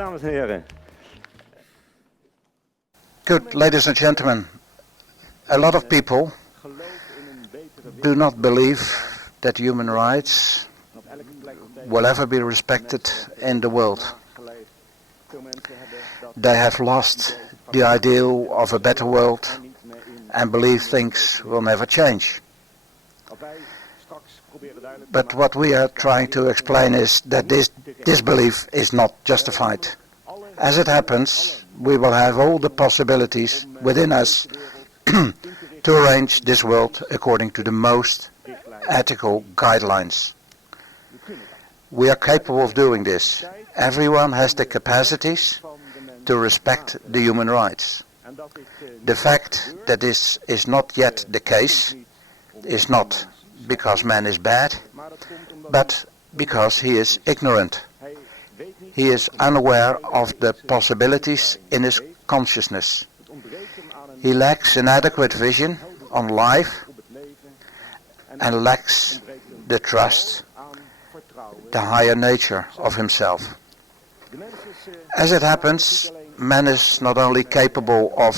dames en heren. Good, ladies and gentlemen. A lot of people do not believe that human rights will ever be respected in the world. They have lost the ideal of a better world and believe things will never change. But what we are trying to explain is that this belief is not justified. As it happens, we will have all the possibilities within us to arrange this world according to the most ethical guidelines. We are capable of doing this. Everyone has the capacities to respect the human rights. The fact that this is not yet the case is not because man is bad, but because he is ignorant. He is unaware of the possibilities in his consciousness. He lacks an adequate vision on life and lacks the trust, the higher nature of himself. As it happens, man is not only capable of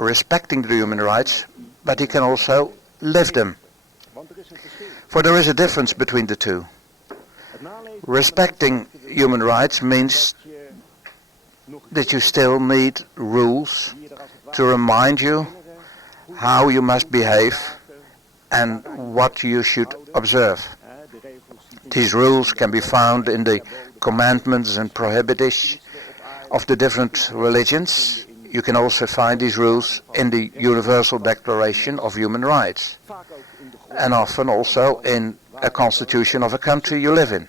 respecting the human rights, but he can also live them. For there is a difference between the two. Respecting human rights means that you still need rules to remind you how you must behave and what you should observe. These rules can be found in the commandments and prohibitions of the different religions. You can also find these rules in the Universal Declaration of Human Rights, and often also in a constitution of a country you live in.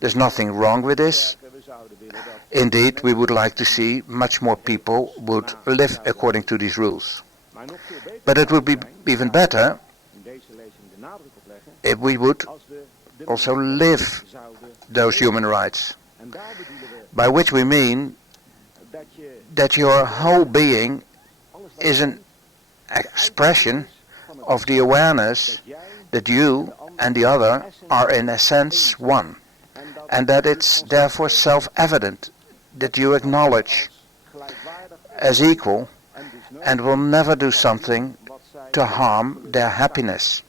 There's nothing wrong with this. Indeed, we would like to see much more people would live according to these rules. But it would be even better if we would also live those human rights, by which we mean that your whole being is an expression of the awareness that you and the other are in a sense one, and that it's therefore self-evident that you acknowledge as equal and will never do something to harm their happiness.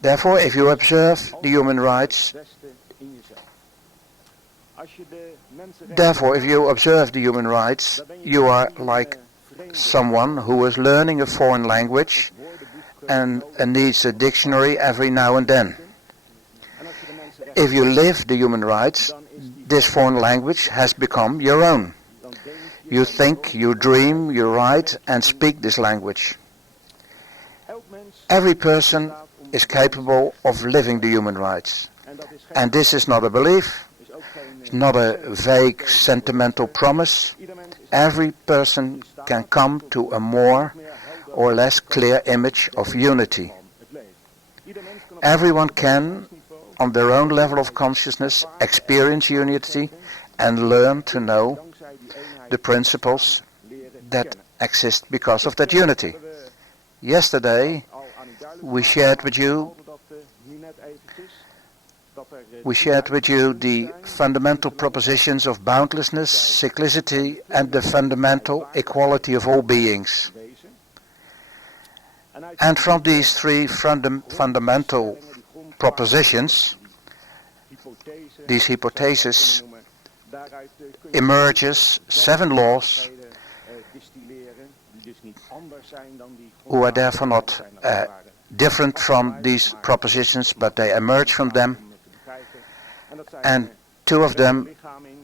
Therefore, if you observe the human rights, you are like someone who is learning a foreign language and needs a dictionary every now and then. If you live the human rights, this foreign language has become your own. You think, you dream, you write and speak this language. Every person is capable of living the human rights. And this is not a belief, it's not a vague sentimental promise. Every person can come to a more or less clear image of unity. Everyone can, on their own level of consciousness, experience unity and learn to know the principles that exist because of that unity. Yesterday, we shared with you the fundamental propositions of boundlessness, cyclicity, and the fundamental equality of all beings. And from these three fundamental propositions, these hypotheses, emerges 7 laws who are therefore not different from these propositions, but they emerge from them. And 2 of them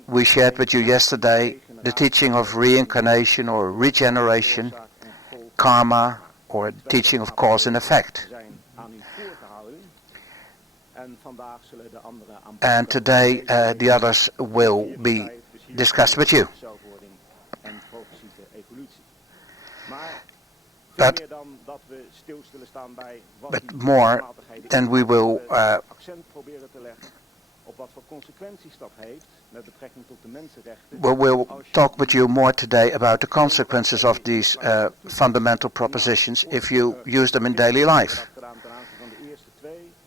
we shared with you yesterday, the teaching of reincarnation or regeneration, karma, or teaching of cause and effect. And today the others will be discussed with you. But more than we will we'll talk with you more today about the consequences of these fundamental propositions if you use them in daily life.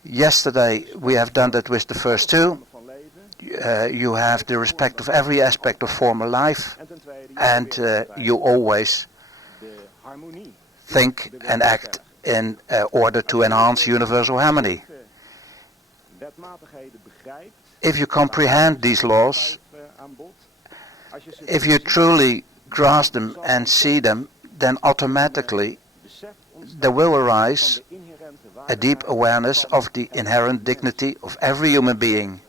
Yesterday we have done that with the first 2, you have the respect of every aspect of former life, and you always think and act in order to enhance universal harmony. If you comprehend these laws, if you truly grasp them and see them, then automatically there will arise a deep awareness of the inherent dignity of every human being,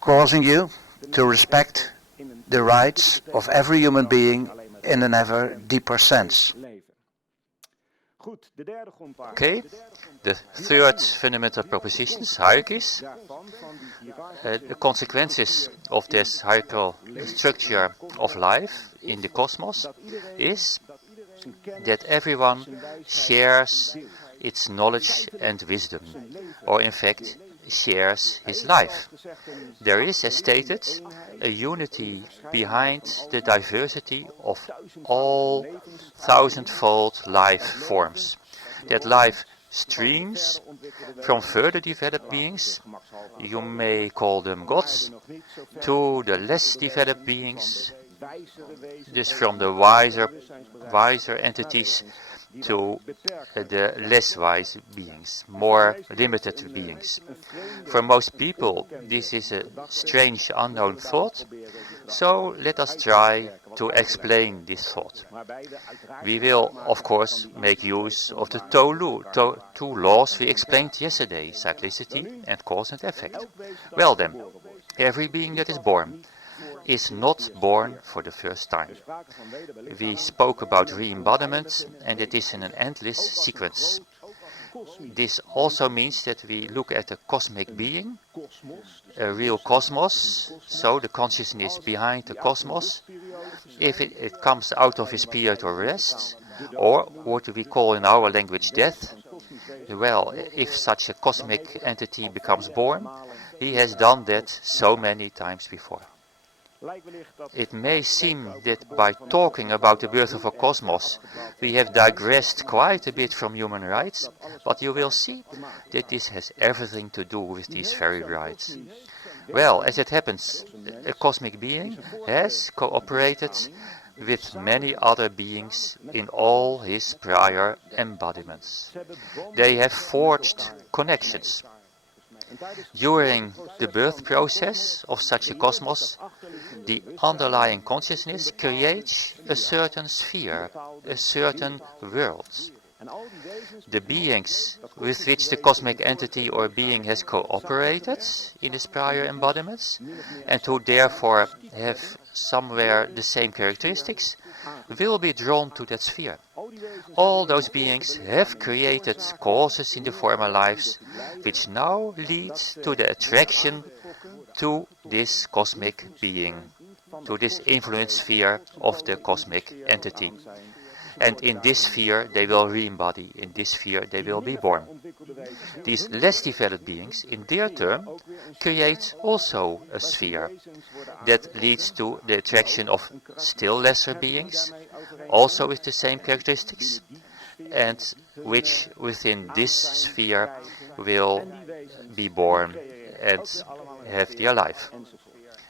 causing you to respect the rights of every human being in an ever deeper sense. Okay, the third fundamental propositions, hierarchies. The consequences of this hierarchical structure of life in the cosmos is that everyone shares its knowledge and wisdom, or in fact shares his life. There is, as stated, a unity behind the diversity of all thousandfold life forms. That life streams from further developed beings, you may call them gods, to the less developed beings, dus from the wiser entities to the less wise beings, more limited beings. For most people, this is a strange, unknown thought, so let us try to explain this thought. We will, of course, make use of the two laws we explained yesterday, cyclicity and cause and effect. Well then, every being that is born is not born for the first time. We spoke about re-embodiment, and it is in an endless sequence. This also means that we look at a cosmic being, a real cosmos, so the consciousness behind the cosmos, if it comes out of his period or rest, or what we call in our language death. Well, if such a cosmic entity becomes born, he has done that so many times before. It may seem that by talking about the birth of a cosmos, we have digressed quite a bit from human rights, but you will see that this has everything to do with these very rights. Well, as it happens, a cosmic being has cooperated with many other beings in all his prior embodiments. They have forged connections. During the birth process of such a cosmos, the underlying consciousness creates a certain sphere, a certain world. The beings with which the cosmic entity or being has cooperated in its prior embodiments, and who therefore have somewhere the same characteristics, will be drawn to that sphere. All those beings have created causes in the former lives, which now lead to the attraction to this cosmic being, to this influence sphere of the cosmic entity. And in this sphere they will re-embody, in this sphere they will be born. These less developed beings, in their turn, create also a sphere that leads to the attraction of still lesser beings, also with the same characteristics, and which within this sphere will be born and have their life.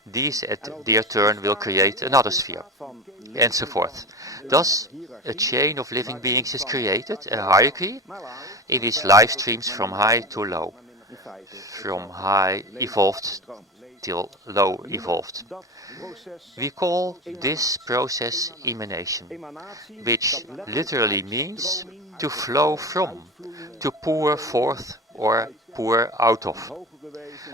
These at their turn will create another sphere, and so forth. Thus, a chain of living beings is created, a hierarchy, in which life streams from high to low, from high evolved till low evolved. We call this process emanation, which literally means to flow from, to pour forth or pour out of.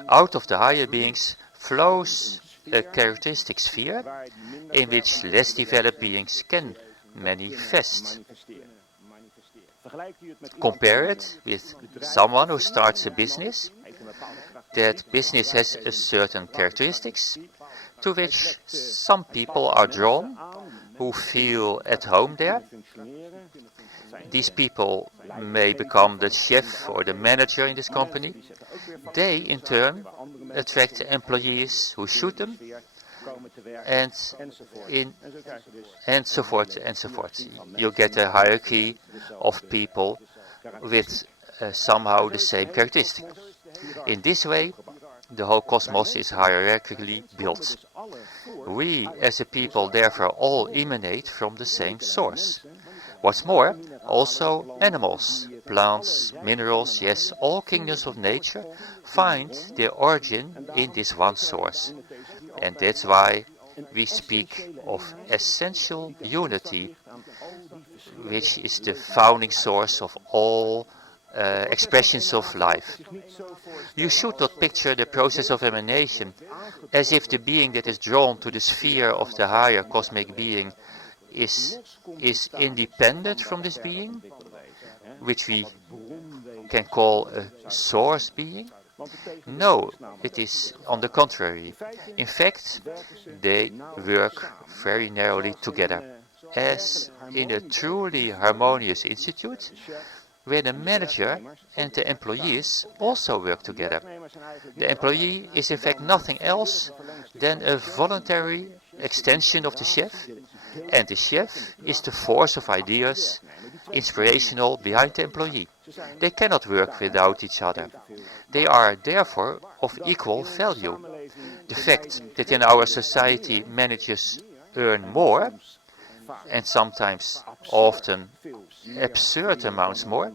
Out of the higher beings flows a characteristic sphere in which less developed beings can manifest. Compare it with someone who starts a business. That business has a certain characteristics to which some people are drawn, who feel at home there. These people may become the chef or the manager in this company. They, in turn, attract employees who suit them, and so forth and so forth. You get a hierarchy of people with somehow the same characteristic. In this way, the whole cosmos is hierarchically built. We as a people therefore all emanate from the same source. What's more, also animals, plants, minerals, yes, all kingdoms of nature find their origin in this one source. And that's why we speak of essential unity, which is the founding source of all expressions of life. You should not picture the process of emanation as if the being that is drawn to the sphere of the higher cosmic being is independent from this being, which we can call a source being. No, it is on the contrary. In fact, they work very narrowly together, as in a truly harmonious institute, where the manager and the employees also work together. The employee is in fact nothing else than a voluntary extension of the chef, and the chef is the force of ideas, inspirational behind the employee. They cannot work without each other. They are therefore of equal value. The fact that in our society managers earn more, and sometimes often absurd amounts more,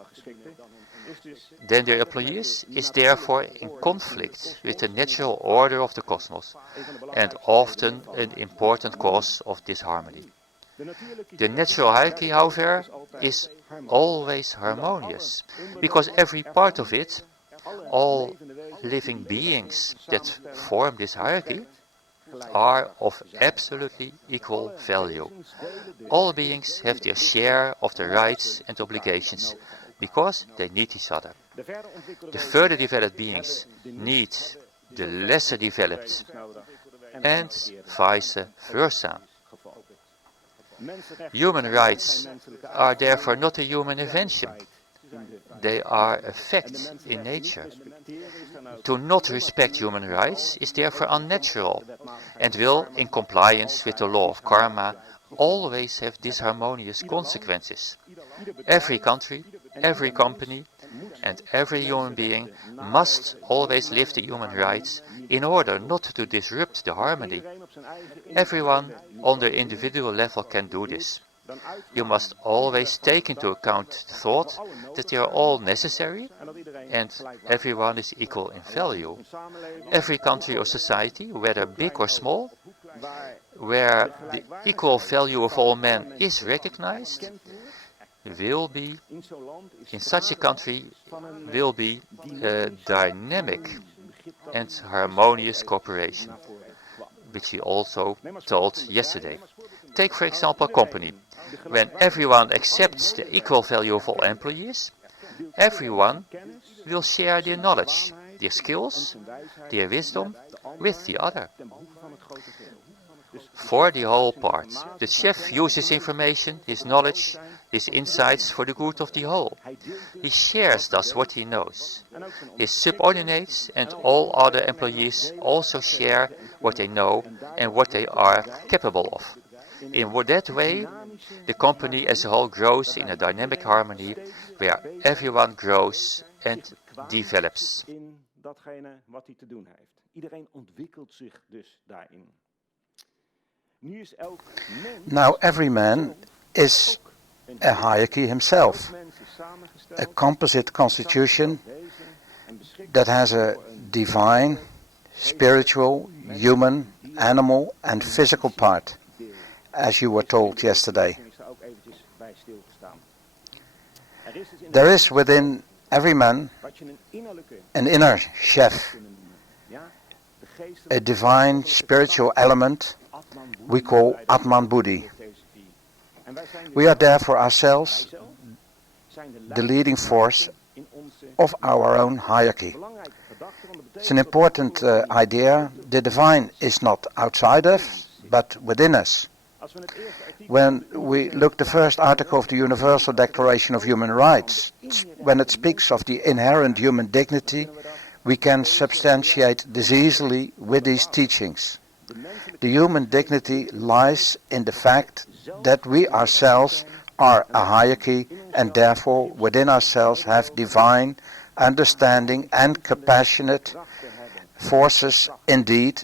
than their employees, is therefore in conflict with the natural order of the cosmos, and often an important cause of disharmony. The natural hierarchy, however, is always harmonious, because every part of it, all living beings that form this hierarchy, are of absolutely equal value. All beings have their share of the rights and obligations, because they need each other. The further developed beings need the lesser developed, and vice versa. Human rights are therefore not a human invention. They are a fact in nature. To not respect human rights is therefore unnatural, and will, in compliance with the law of karma, always have disharmonious consequences. Every country, every company, and every human being must always live the human rights in order not to disrupt the harmony. Everyone on the individual level can do this. You must always take into account the thought that they are all necessary and everyone is equal in value. Every country or society, whether big or small, where the equal value of all men is recognized, will be, in such a country, will be a dynamic and harmonious cooperation, which he also told yesterday. Take, for example, a company. When everyone accepts the equal value of all employees, everyone will share their knowledge, their skills, their wisdom with the other. For the whole part, the chef uses information, his knowledge, his insights for the good of the whole. He shares thus what he knows. His subordinates and all other employees also share what they know and what they are capable of. In that way, the company as a whole grows in a dynamic harmony where everyone grows and develops. In datgene wat hij te doen heeft. Iedereen ontwikkelt zich dus daarin. Now every man is a hierarchy himself, a composite constitution that has a divine, spiritual, human, animal and physical part, as you were told yesterday. There is within every man an inner chef, a divine spiritual element we call Atman Buddhi. We are therefore ourselves the leading force of our own hierarchy. It's an important idea. The divine is not outside us, but within us. When we look the first article of the Universal Declaration of Human Rights, when it speaks of the inherent human dignity, we can substantiate this easily with these teachings. The human dignity lies in the fact that we ourselves are a hierarchy and therefore within ourselves have divine understanding and compassionate forces, indeed,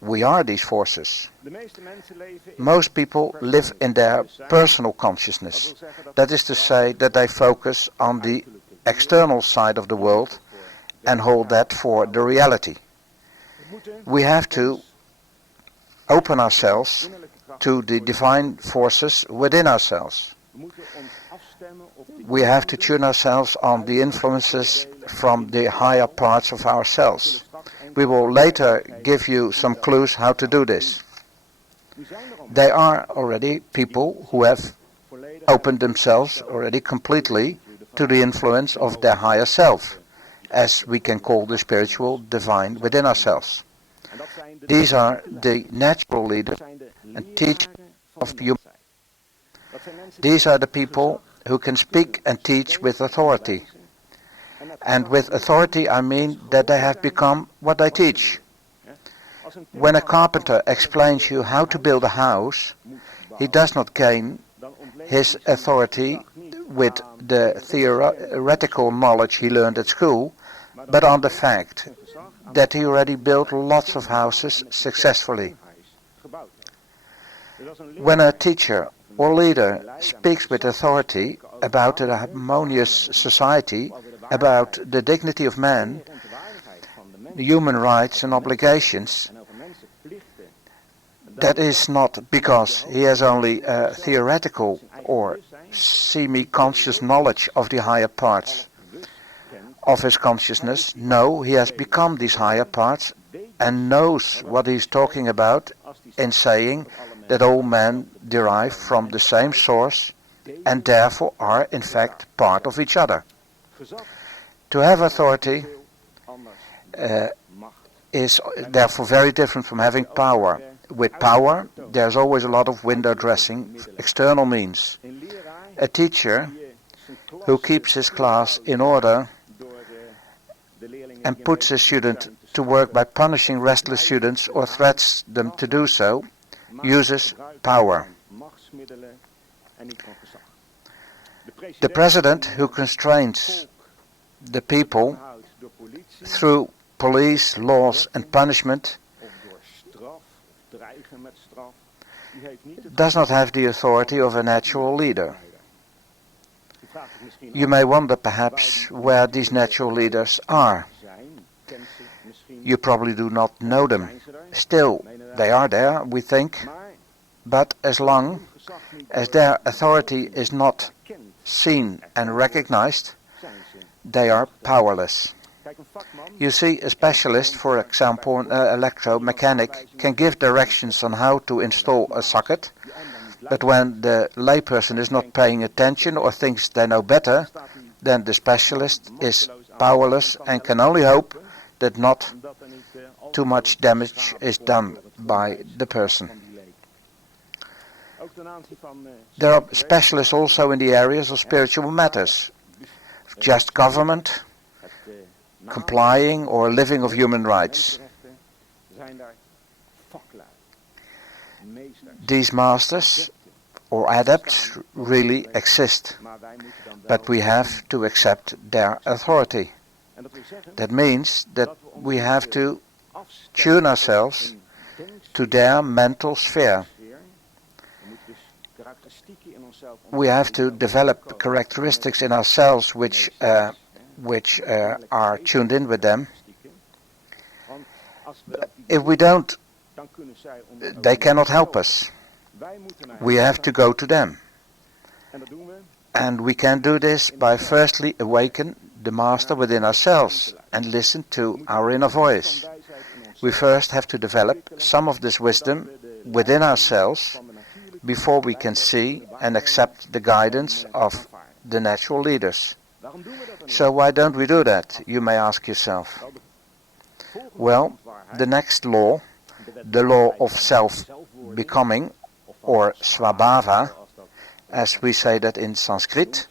we are these forces. Most people live in their personal consciousness. That is to say that they focus on the external side of the world and hold that for the reality. We have to open ourselves to the divine forces within ourselves. We have to tune ourselves on the influences from the higher parts of ourselves. We will later give you some clues how to do this. There are already people who have opened themselves already completely to the influence of their higher self, as we can call the spiritual divine within ourselves. These are the natural leaders and teachers of humanity. These are the people who can speak and teach with authority. And with authority I mean that they have become what they teach. When a carpenter explains you how to build a house, he does not gain his authority with the theoretical knowledge he learned at school, but on the fact that he already built lots of houses successfully. When a teacher or leader speaks with authority about a harmonious society, about the dignity of man, human rights and obligations, that is not because he has only a theoretical or semi-conscious knowledge of the higher parts of his consciousness. No, he has become these higher parts and knows what he is talking about in saying that all men derive from the same source and therefore are in fact part of each other. To have authority is therefore very different from having power. With power, there's always a lot of window dressing, external means. A teacher who keeps his class in order and puts his student to work by punishing restless students or threats them to do so, uses power. The president who constrains the people through police, laws and punishment does not have the authority of a natural leader. You may wonder perhaps where these natural leaders are. You probably do not know them. Still, they are there, we think, but as long as their authority is not seen and recognized, they are powerless. You see, a specialist, for example, an electromechanic, can give directions on how to install a socket, but when the layperson is not paying attention or thinks they know better, then the specialist is powerless and can only hope that not too much damage is done by the person. There are specialists also in the areas of spiritual matters, just government, complying or living of human rights. These masters or adepts really exist, but we have to accept their authority. That means that we have to tune ourselves to their mental sphere. We have to develop characteristics in ourselves which are tuned in with them. If we don't, they cannot help us. We have to go to them. And we can do this by firstly awaken the master within ourselves and listen to our inner voice. We first have to develop some of this wisdom within ourselves before we can see and accept the guidance of the natural leaders. So why don't we do that, you may ask yourself. Well, the next law, the law of self-becoming, or svabhava, as we say that in Sanskrit,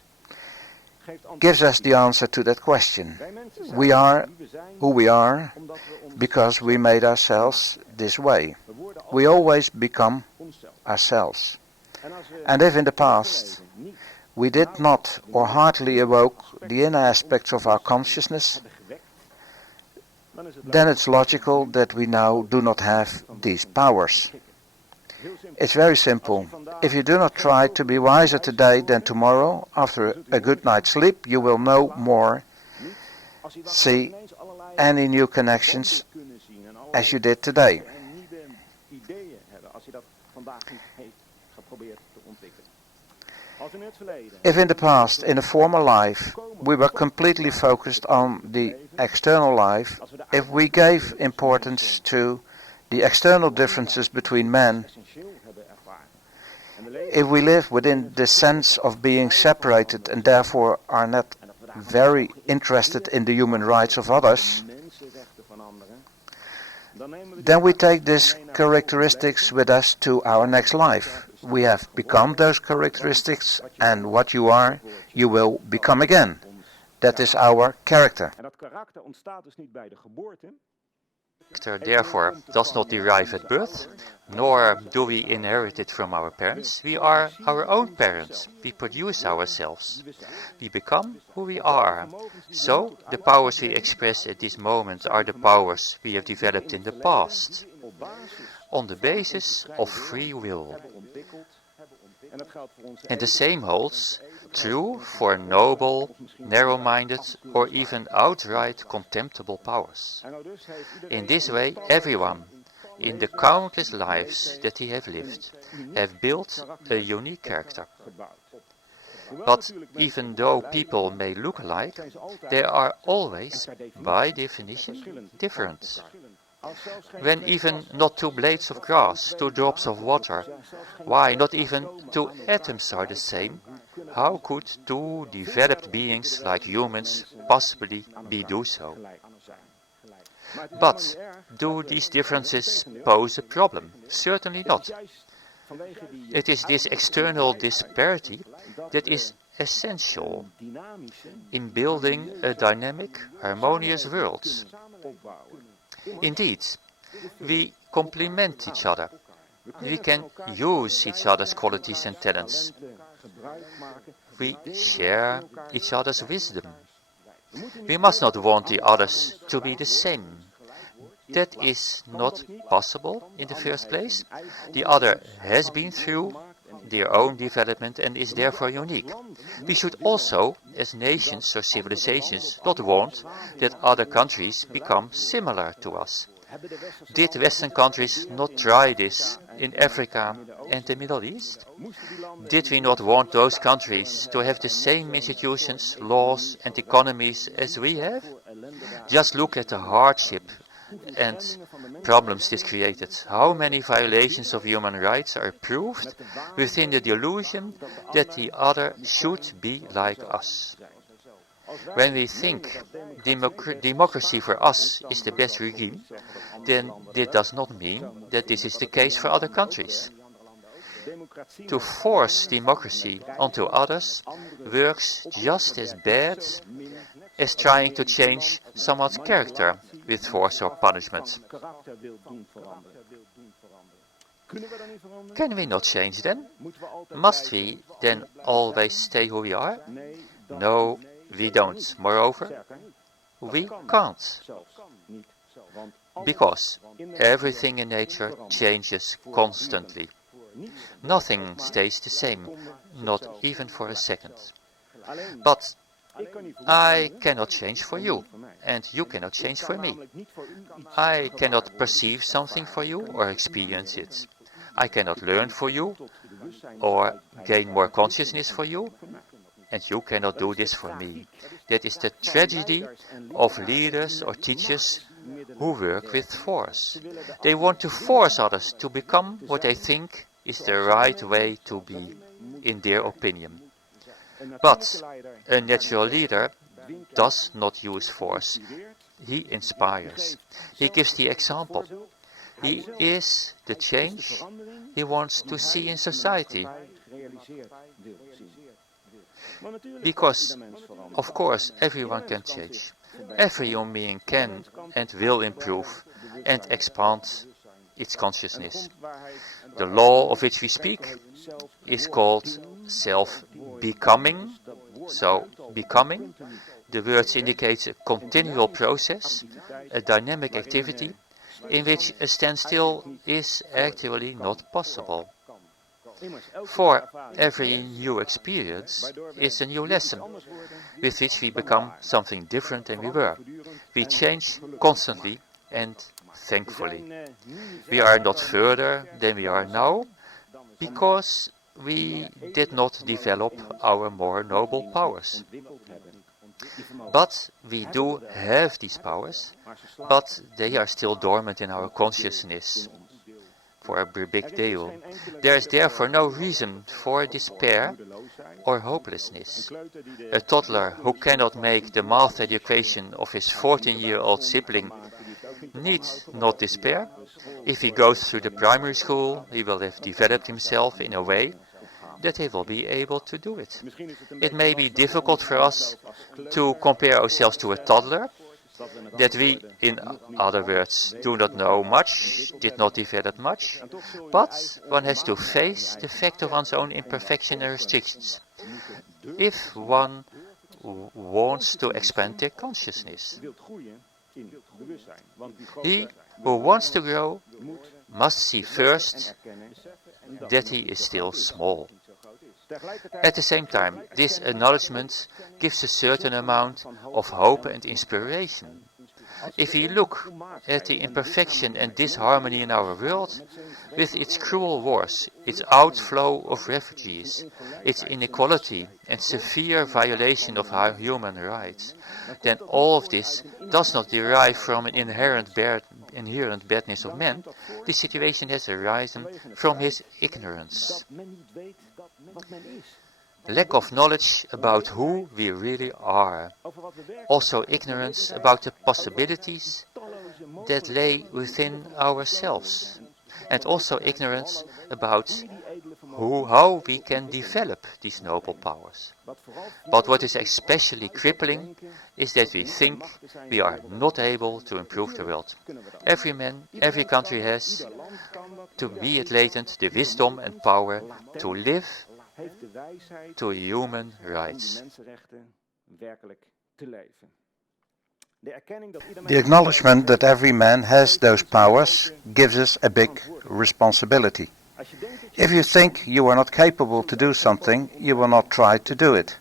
gives us the answer to that question. We are who we are because we made ourselves this way. We always become ourselves. And if in the past we did not or hardly evoke the inner aspects of our consciousness, then it's logical that we now do not have these powers. It's very simple. If you do not try to be wiser today than tomorrow, after a good night's sleep, you will no more see any new connections as you did today. If in the past, in a former life, we were completely focused on the external life, if we gave importance to the external differences between men, if we live within the sense of being separated and therefore are not very interested in the human rights of others, then we take these characteristics with us to our next life. We have become those characteristics, and what you are, you will become again. That is our character. Character, therefore, does not derive at birth, nor do we inherit it from our parents. We are our own parents. We produce ourselves. We become who we are. So, the powers we express at this moment are the powers we have developed in the past, on the basis of free will. And the same holds true for noble, narrow-minded, or even outright contemptible powers. In this way, everyone, in the countless lives that he has lived, have built a unique character. But even though people may look alike, they are always, by definition, different. When even not two blades of grass, two drops of water, why not even two atoms are the same, how could two developed beings like humans possibly do so? But do these differences pose a problem? Certainly not. It is this external disparity that is essential in building a dynamic, harmonious world. Indeed, we complement each other. We can use each other's qualities and talents. We share each other's wisdom. We must not want the others to be the same. That is not possible in the first place. The other has been through their own development and is therefore unique. We should also, as nations or civilizations, not want that other countries become similar to us. Did Western countries not try this in Africa and the Middle East? Did we not want those countries to have the same institutions, laws and economies as we have? Just look at the hardship and problems this created. How many violations of human rights are proved within the delusion that the other should be like us? When we think democracy for us is the best regime, then this does not mean that this is the case for other countries. To force democracy onto others works just as bad as trying to change someone's character with force or punishment. Can we not change then? Must we then always stay who we are? No, we don't. Moreover, we can't. Because everything in nature changes constantly. Nothing stays the same, not even for a second. But I cannot change for you, and you cannot change for me. I cannot perceive something for you or experience it. I cannot learn for you or gain more consciousness for you, and you cannot do this for me. That is the tragedy of leaders or teachers who work with force. They want to force others to become what they think is the right way to be, in their opinion. But a natural leader does not use force. He inspires. He gives the example. He is the change he wants to see in society. Because, of course, everyone can change. Every human being can and will improve and expand its consciousness. The law of which we speak is called self-becoming. So, becoming The words indicate a continual process, a dynamic activity, in which a standstill is actually not possible. For every new experience is a new lesson, with which we become something different than we were. We change constantly and thankfully. We are not further than we are now, because we did not develop our more noble powers. But we do have these powers, but they are still dormant in our consciousness for a big deal. There is therefore no reason for despair or hopelessness. A toddler who cannot make the math education of his 14-year-old sibling need not despair. If he goes through the primary school, he will have developed himself in a way that he will be able to do it. It may be difficult for us to compare ourselves to a toddler, that we, in other words, do not know much, did not develop much, but one has to face the fact of one's own imperfection and restrictions, if one wants to expand their consciousness. He who wants to grow must see first that he is still small. At the same time, this acknowledgement gives a certain amount of hope and inspiration. If we look at the imperfection and disharmony in our world, with its cruel wars, its outflow of refugees, its inequality and severe violation of our human rights, then all of this does not derive from an inherent badness of man. The situation has arisen from his ignorance. Lack of knowledge about who we really are. Also ignorance about the possibilities that lay within ourselves. And also ignorance about how we can develop these noble powers. But what is especially crippling is that we think we are not able to improve the world. Every man, every country has, to be it latent, the wisdom and power to live to human rights. The acknowledgement that every man has those powers gives us a big responsibility. If you think you are not capable to do something, you will not try to do it.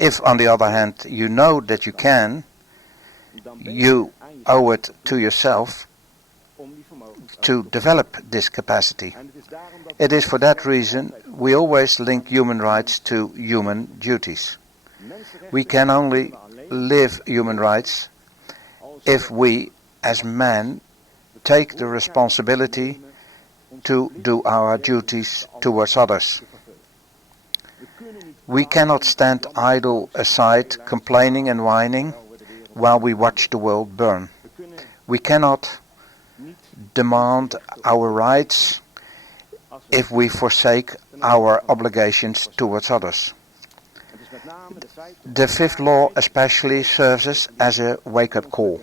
If, on the other hand, you know that you can, you owe it to yourself to develop this capacity. It is for that reason we always link human rights to human duties. We can only live human rights if we, as men, take the responsibility to do our duties towards others. We cannot stand idle aside, complaining and whining, while we watch the world burn. We cannot demand our rights if we forsake our obligations towards others. The fifth law especially serves us as a wake-up call.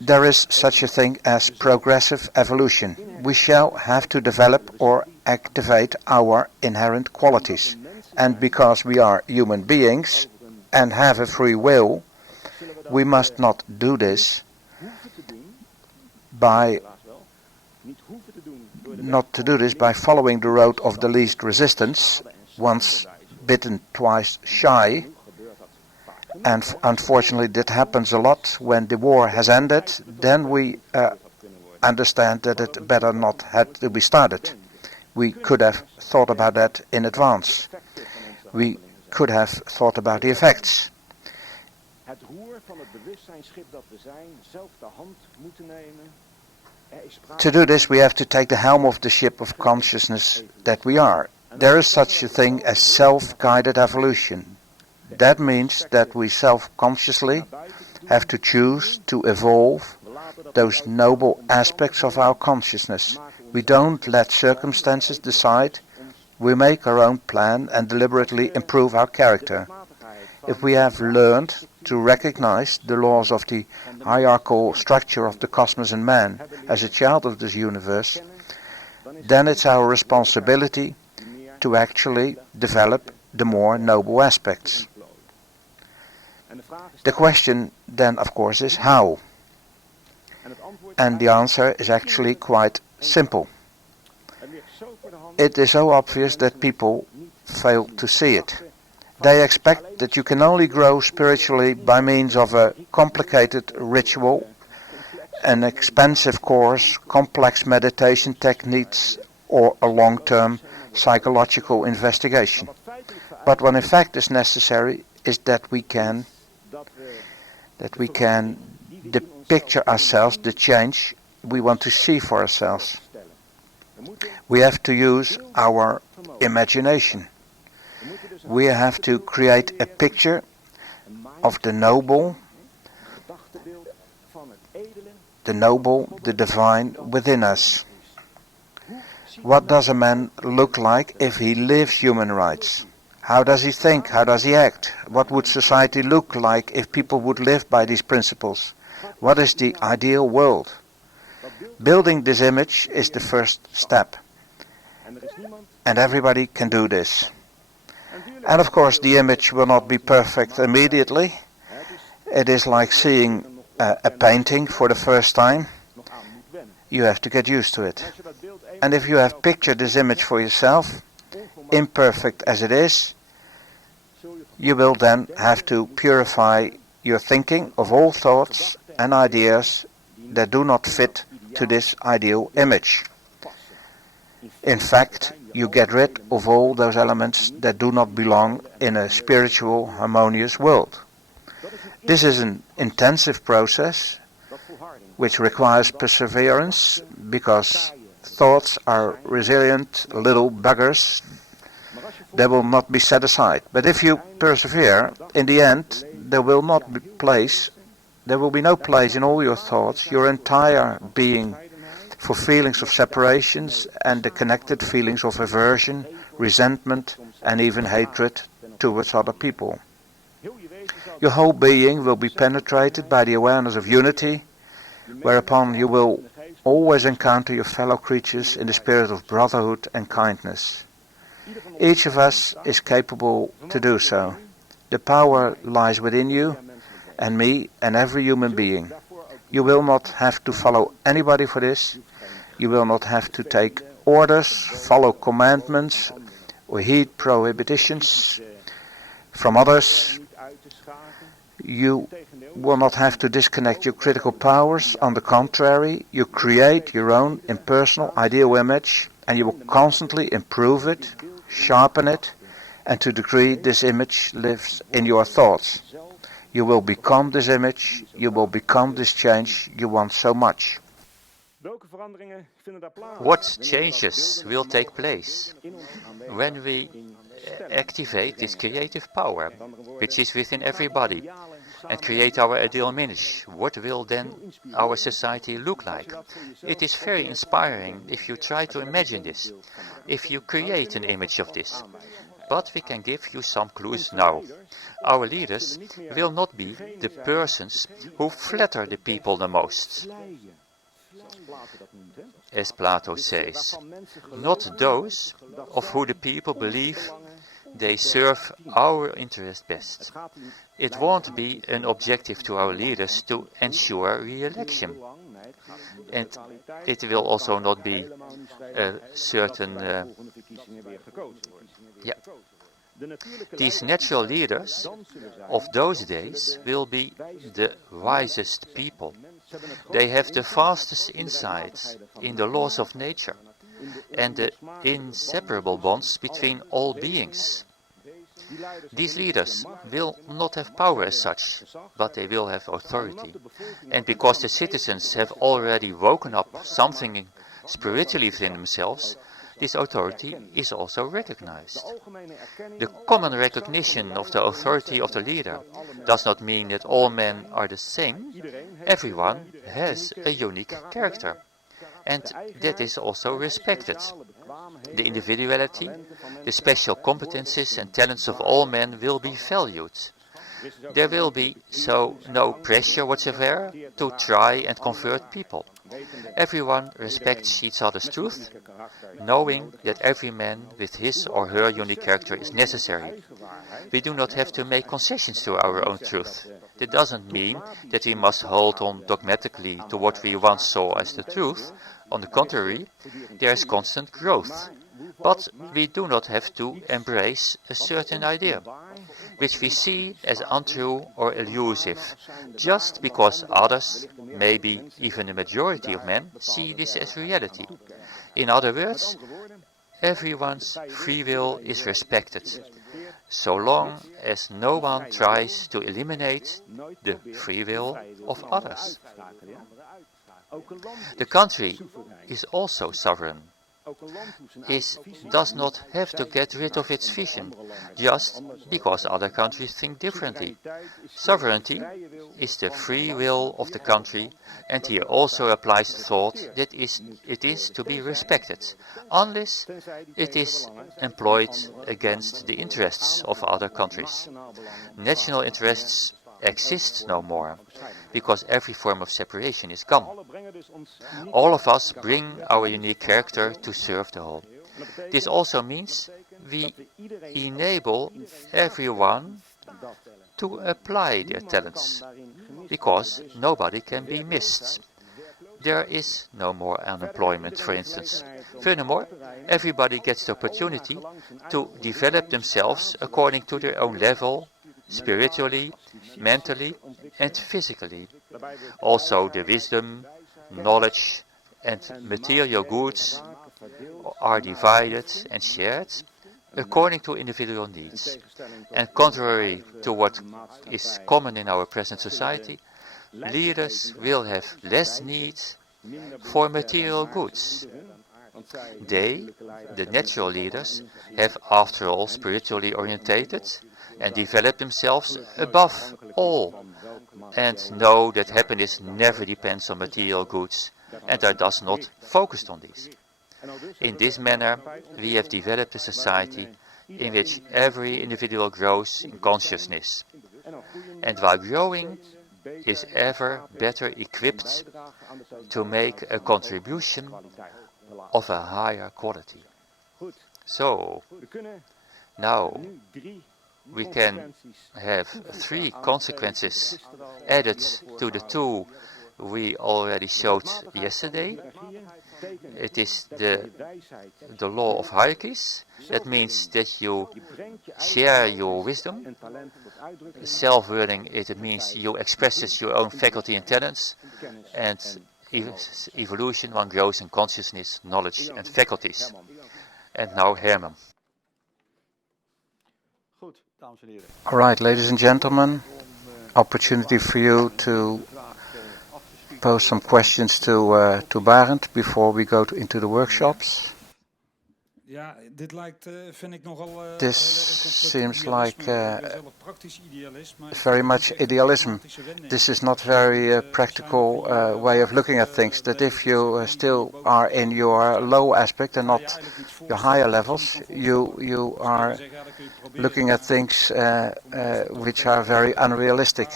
There is such a thing as progressive evolution. We shall have to develop or activate our inherent qualities. And because we are human beings and have a free will, we must not do this by following the road of the least resistance, once bitten, twice shy. And unfortunately that happens a lot when the war has ended. Then we understand that it better not had to be started. We could have thought about that in advance. We could have thought about the effects. To do this, we have to take the helm of the ship of consciousness that we are. There is such a thing as self-guided evolution. That means that we self-consciously have to choose to evolve those noble aspects of our consciousness. We don't let circumstances decide. We make our own plan and deliberately improve our character. If we have learned to recognize the laws of the hierarchical structure of the cosmos and man as a child of this universe, then it's our responsibility to actually develop the more noble aspects. The question then, of course, is how? And the answer is actually quite simple. It is so obvious that people fail to see it. They expect that you can only grow spiritually by means of a complicated ritual, an expensive course, complex meditation techniques, or a long-term psychological investigation. But what in fact is necessary is that we can picture ourselves the change we want to see for ourselves. We have to use our imagination. We have to create a picture of the noble, the divine within us. What does a man look like if he lives human rights? How does he think? How does he act? What would society look like if people would live by these principles? What is the ideal world? Building this image is the first step. And everybody can do this. And of course the image will not be perfect immediately. It is like seeing a painting for the first time. You have to get used to it. And if you have pictured this image for yourself, imperfect as it is, you will then have to purify your thinking of all thoughts and ideas that do not fit to this ideal image. In fact, you get rid of all those elements that do not belong in a spiritual, harmonious world. This is an intensive process which requires perseverance, because thoughts are resilient little buggers. They will not be set aside. But if you persevere, in the end, there will be no place in all your thoughts, your entire being, for feelings of separations and the connected feelings of aversion, resentment, and even hatred towards other people. Your whole being will be penetrated by the awareness of unity, whereupon you will always encounter your fellow creatures in the spirit of brotherhood and kindness. Each of us is capable to do so. The power lies within you and me and every human being. You will not have to follow anybody for this. You will not have to take orders, follow commandments, or heed prohibitions from others. You will not have to disconnect your critical powers. On the contrary, you create your own impersonal ideal image, and you will constantly improve it, sharpen it, and to the degree this image lives in your thoughts. You will become this image, you will become this change you want so much. What changes will take place when we activate this creative power, which is within everybody, and create our ideal image? What will then our society look like? It is very inspiring if you try to imagine this, if you create an image of this. But we can give you some clues now. Our leaders will not be the persons who flatter the people the most, as Plato says, not those of who the people believe they serve our interest best. It won't be an objective to our leaders to ensure re-election. And it will also not be a certain... These natural leaders of those days will be the wisest people. They have the vastest insights in the laws of nature and the inseparable bonds between all beings. These leaders will not have power as such, but they will have authority. And because the citizens have already woken up something spiritually within themselves, this authority is also recognized. The common recognition of the authority of the leader does not mean that all men are the same. Everyone has a unique character, and that is also respected. The individuality, the special competences and talents of all men will be valued. There will be so no pressure whatsoever to try and convert people. Everyone respects each other's truth, knowing that every man with his or her unique character is necessary. We do not have to make concessions to our own truth. That doesn't mean that we must hold on dogmatically to what we once saw as the truth. On the contrary, there is constant growth. But we do not have to embrace a certain idea, which we see as untrue or elusive, just because others, maybe even the majority of men, see this as reality. In other words, everyone's free will is respected, so long as no one tries to eliminate the free will of others. The country is also sovereign. It does not have to get rid of its vision just because other countries think differently. Sovereignty is the free will of the country, and here also applies the thought that it is to be respected, unless it is employed against the interests of other countries. National interests exist no more, because every form of separation is gone. All of us bring our unique character to serve the whole. This also means we enable everyone to apply their talents, because nobody can be missed. There is no more unemployment, for instance. Furthermore, everybody gets the opportunity to develop themselves according to their own level, spiritually, mentally, and physically. Also, the wisdom, knowledge, and material goods are divided and shared according to individual needs. And contrary to what is common in our present society, leaders will have less need for material goods. They, the natural leaders, have after all spiritually orientated and develop themselves above all, and know that happiness never depends on material goods, and are thus not focused on these. In this manner, we have developed a society in which every individual grows in consciousness, and while growing, is ever better equipped to make a contribution of a higher quality. So, now we can have 3 consequences added to the 2 we already showed yesterday. It is the law of I.S.I.S. That means that you share your wisdom. Self-wording, it means you express your own faculty and talents. And evolution, one grows in consciousness, knowledge and faculties. And now Herman. All right, ladies and gentlemen, opportunity for you to pose some questions to Barend before we go into the workshops. This seems like very much idealism. This is not very practical way of looking at things. That if you still are in your low aspect and not your higher levels, you are looking at things which are very unrealistic.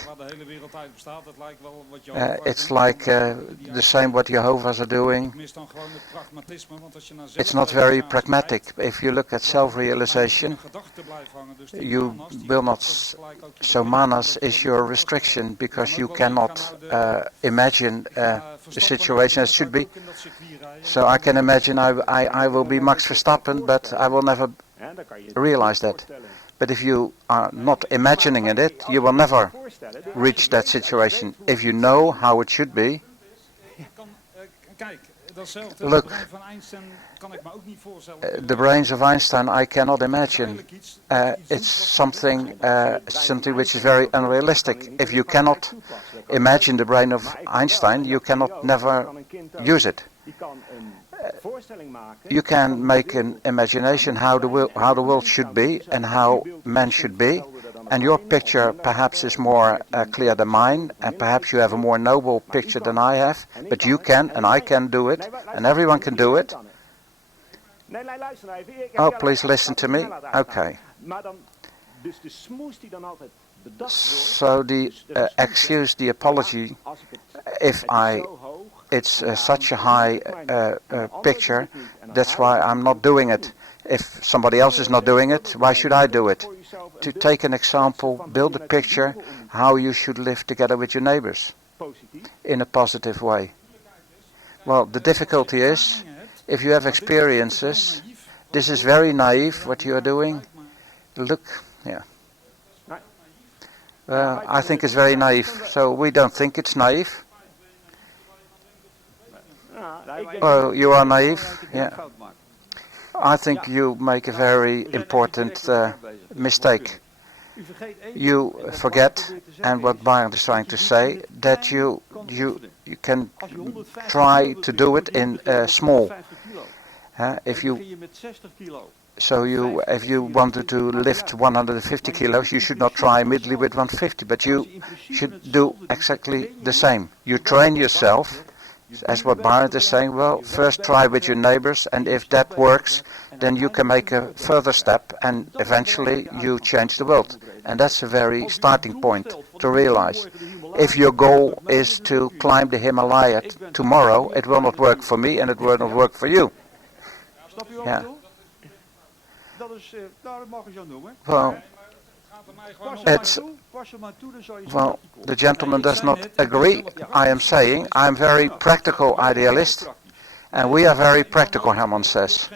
It's like the same what Jehovah's are doing. It's not very pragmatic. If you look at self-realization, you will not. So manas is your restriction, because you cannot imagine the situation as it should be. So I can imagine I will be Max Verstappen, but I will never realize that. But if you are not imagining it, you will never reach that situation. If you know how it should be, look, the brains of Einstein I cannot imagine. It's something which is very unrealistic. If you cannot imagine the brain of Einstein, you cannot never use it. You can make an imagination how the world should be and how man should be, and your picture perhaps is more clear than mine, and perhaps you have a more noble picture than I have, but you can and I can do it, and everyone can do it. Oh, please listen to me. Okay. So the excuse, the apology, if it's such a high picture. That's why I'm not doing it. If somebody else is not doing it, why should I do it? To take an example, build a picture how you should live together with your neighbors in a positive way. Well, the difficulty is, if you have experiences, this is very naive what you are doing. Look, yeah. I think it's very naive, so we don't think it's naive. Oh, you are naive? Yeah. I think you make a very important mistake. You forget, and what Barend is trying to say, that you can try to do it in small. If you wanted to lift 150 kilos, you should not try immediately with 150, but you should do exactly the same. You train yourself, as what Barend is saying, well, first try with your neighbors, and if that works, then you can make a further step, and eventually you change the world. And that's a very starting point to realize. If your goal is to climb the Himalaya tomorrow, it will not work for me, and it will not work for you. Yeah. Well, the gentleman does not agree. I am saying I'm very practical idealist, and we are very practical, Herman says.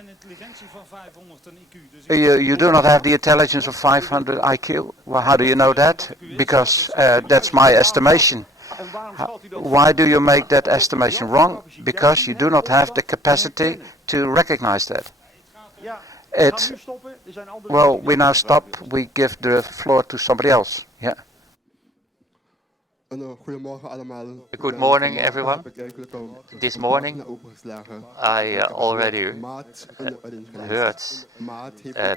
You do not have the intelligence of 500 IQ. Well, how do you know that? Because that's my estimation. Why do you make that estimation wrong? Because you do not have the capacity to recognize that. Well, we now stop. We give the floor to somebody else. Yeah. Good morning, everyone. This morning I already heard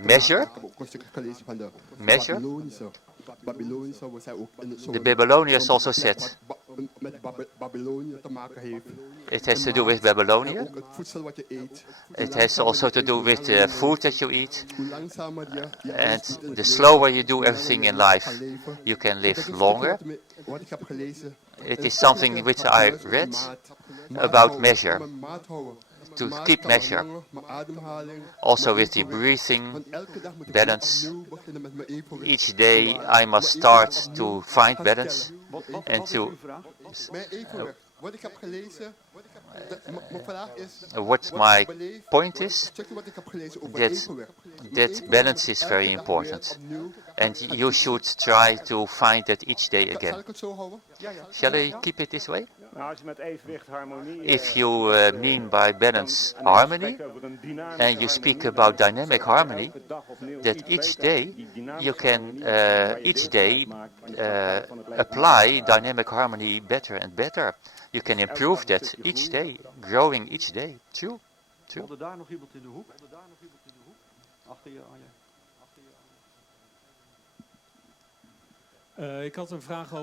measure. The Babylonians also said it has to do with Babylonia. It has also to do with the food that you eat. And the slower you do everything in life, you can live longer. It is something which I read about measure. To keep measure. Also with the breathing, balance. Each day I must start to find balance and to... what my point is, that balance is very important. And you should try to find that each day again. Shall I keep it this way? If you mean by balance harmony, and you speak about dynamic harmony, that each day you can apply dynamic harmony better and better. You can improve that each day, growing each day. True.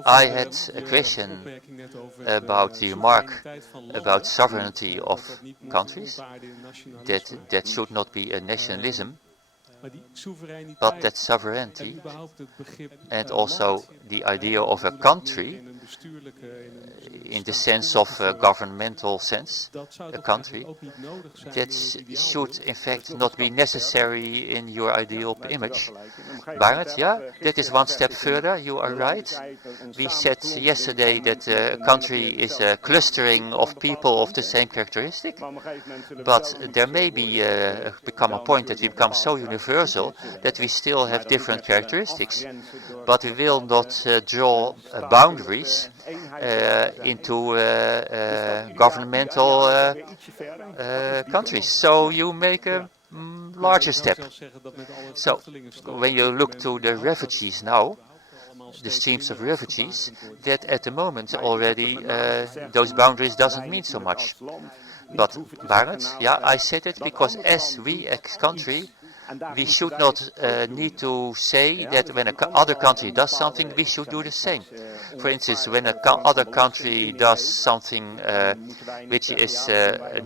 I had a question about the remark about sovereignty of countries, that should not be a nationalism, but that sovereignty and also the idea of a country in the sense of a governmental sense, a country, that should in fact not be necessary in your ideal image. Barend, yeah, that is one step further, you are right. We said yesterday that a country is a clustering of people of the same characteristic, but there may be become a point that we become so universal that we still have different characteristics, but we will not draw boundaries into governmental countries. So you make a larger step. So when you look to the refugees now, the streams of refugees, that at the moment already those boundaries doesn't mean so much. But Barend, yeah, I said it because as we as country, we should not need to say that when other country does something, we should do the same. For instance, when other country does something which is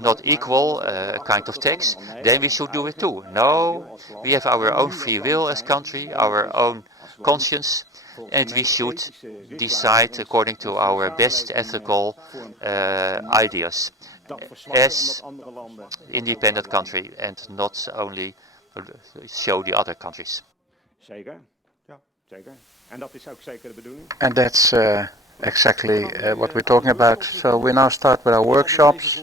not equal, a kind of tax, then we should do it too. No, we have our own free will as country, our own conscience, and we should decide according to our best ethical ideas as independent country and not only show the other countries. Zeker, ja, zeker. En dat is ook zeker de bedoeling. And that's exactly what we're talking about. So we now start with our workshops.